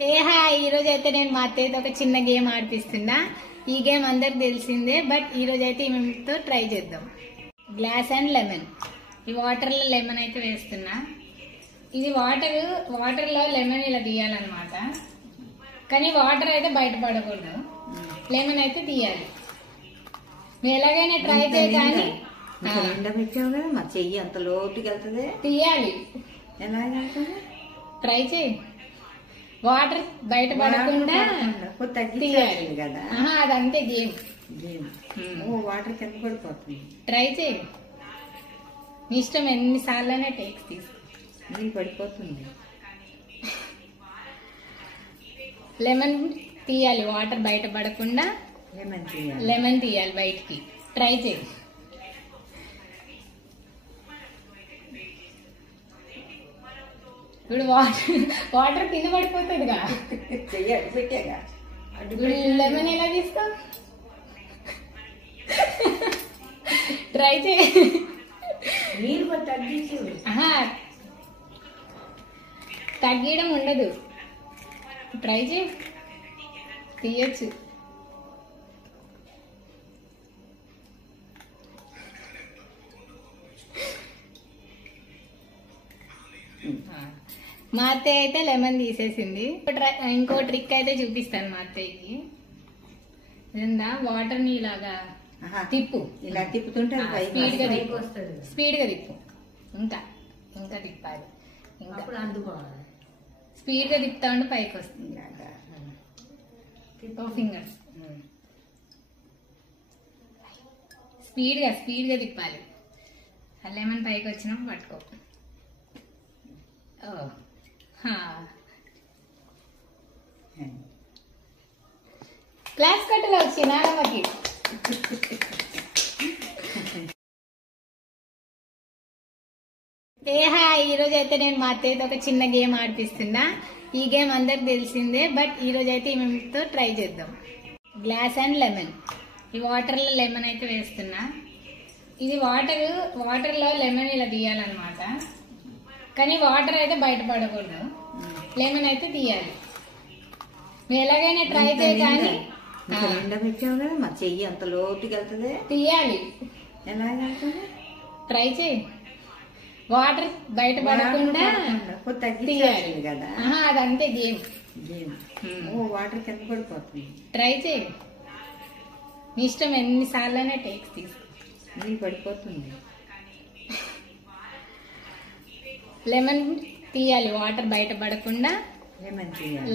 ఈ రోజు అయితే నేను మా అత్తయ్యతో ఒక చిన్న గేమ్ ఆడిపిస్తున్నా. ఈ గేమ్ అందరికి తెలిసిందే, బట్ ఈ రోజు అయితే ఈమెతో ట్రై చేద్దాం. Glass and lemon. ఈ వాటర్ లో లెమన్ అయితే వేస్తున్నా. ఇది వాటర్ లో లెమన్ ఇలా తీయాలన్నమాట. కానీ వాటర్ అయితే బయటపడకూడదు, లెమన్ అయితే తీయాలి. మీరు ఎలాగైనా ట్రై చేయ, కానీ మా చెయ్యి అంత లోతుకి వెళ్తుంది, తీయాలి. ట్రై చేయి. వాటర్ బయట పడకుండా తీయాలి కదా. అదంతే గేమ్. వాటర్ కింద పడిపోతుంది. ట్రై చేయి. నీ ఇష్టం, ఎన్నిసార్లనే టేక్స్ తీసుకో. నీళ్ళు పడిపోతుంది. లెమన్ తీయాలి, వాటర్ బయట పడకుండా లెమన్ తీయాలి బయటికి. ట్రై చేయి. ఇప్పుడు వాటర్ కింద పడిపోతుందిగా, లెమన్ ఎలా తీసుకో. ట్రై చేయి. నీళ్ళు తగ్గించు. తగ్గడం ఉండదు. ట్రై చేయి, తీయచ్చు. మా అత్తయ్య అయితే లెమన్ తీసేసింది. ఇంకో ట్రిక్ అయితే చూపిస్తాను మా అత్తయ్యకి. వాటర్ ని ఇలాగా తిప్పు, ఇలా తిప్పుతుంటే స్పీడ్ గా తిప్పు. ఇంకా ఇంకా తిప్పాలి, ఇంకా స్పీడ్ గా తిప్పుతా ఉంటే పైకి వస్తుంది. ఫింగర్స్ స్పీడ్ గా తిప్పాలి. ఆ లెమన్ పైకి వచ్చినప్పుడు పట్టుకో. క్లాస్ కట్టలో వచ్చి నానమ్మకి. ఈ రోజు అయితే నేను మా అత్తయ్యతో ఒక చిన్న గేమ్ ఆడిపిస్తున్నా. ఈ గేమ్ అందరికి తెలిసిందే, బట్ ఈ రోజు అయితే ఈమెతో ట్రై చేద్దాం. Glass and lemon. ఈ వాటర్ లో లెమన్ అయితే వేస్తున్నా. ఇది వాటర్ లో లెమన్ ఇలా తీయాలన్నమాట. కానీ వాటర్ అయితే బయటపడకూడదు, లెమన్ అయితే తీయాలి. మీరు ఎలాగైనా ట్రై చేయ, కానీ మా చెయ్యి అంత లోతుకి వెళ్తుంది, తీయాలి. ట్రై చేయి. వాటర్ బయట పడకుండా తీయాలి కదా. అదంతే గేమ్. వాటర్ కింద పడిపోతుంది. ట్రై చేయి. నీ ఇష్టం, ఎన్నిసార్లనే టేక్స్ తీసుకో. నీళ్ళు పడిపోతుంది. లెమన్ తీయాలి, వాటర్ బయట పడకుండా లెమన్ తీయాలి.